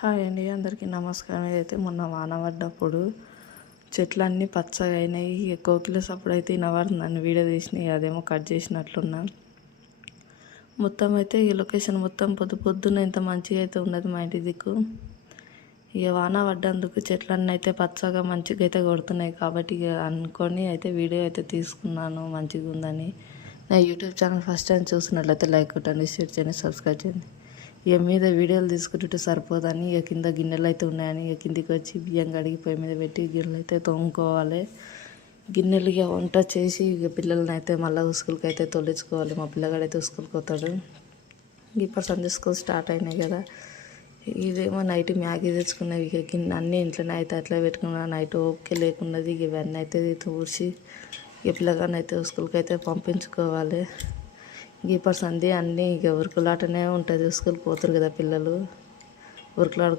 Hi అండి, అందరికీ నమస్కారం. ఇదైతే మొన్న వాన పడ్డప్పుడు చెట్లన్నీ పచ్చగా అయినాయి. కోకిల సప్పుడు అయితే వినబడుతుందని వీడియో తీసినాయి, అదేమో కట్ చేసినట్లున్నా. మొత్తం అయితే ఈ లొకేషన్ మొత్తం పొద్దున్న ఇంత మంచిగా అయితే ఉన్నది మా ఇంటి దిక్కు. ఇక వాన పడ్డందుకు చెట్లన్నీ అయితే పచ్చగా మంచిగా అయితే కొడుతున్నాయి. కాబట్టి ఇక అనుకొని అయితే వీడియో అయితే తీసుకున్నాను, మంచిగా ఉందని. నా యూట్యూబ్ ఛానల్ ఫస్ట్ టైం చూసినట్లయితే లైక్ కొట్టండి, షేర్ చేయండి, సబ్స్క్రైబ్ చేయండి. ఇక మీద వీడియోలు తీసుకుంటుంటే సరిపోదని ఇక కింద గిన్నెలు అయితే ఉన్నాయని ఇక కిందికి వచ్చి బియ్యం కడిగి పొయ్యి మీద పెట్టి గిన్నెలు అయితే తోముకోవాలి. గిన్నెలు ఇక వంట చేసి ఇక పిల్లల్ని అయితే మళ్ళీ స్కూల్కి అయితే తొలిచుకోవాలి. మా పిల్లగాడు అయితే స్కూల్కి పోతాడు. ఇప్పుడు సండే స్కూల్ స్టార్ట్ అయినాయి కదా. ఇదేమో నైట్ మ్యాగీ తెచ్చుకున్నవి. ఇక గిన్నె అన్నీ ఇంట్లోనే అయితే అట్లా పెట్టుకున్నా. నైట్ ఓకే లేకున్నది. ఇక ఇవన్నీ అయితే తూర్చి ఇక పిల్లగాడిని అయితే స్కూల్కి అయితే పంపించుకోవాలి. ఇప్పుడు సండే అన్నీ ఇక ఉరుకులాటనే ఉంటుంది. స్కూల్కి పోతారు కదా పిల్లలు, ఉరుకులాడు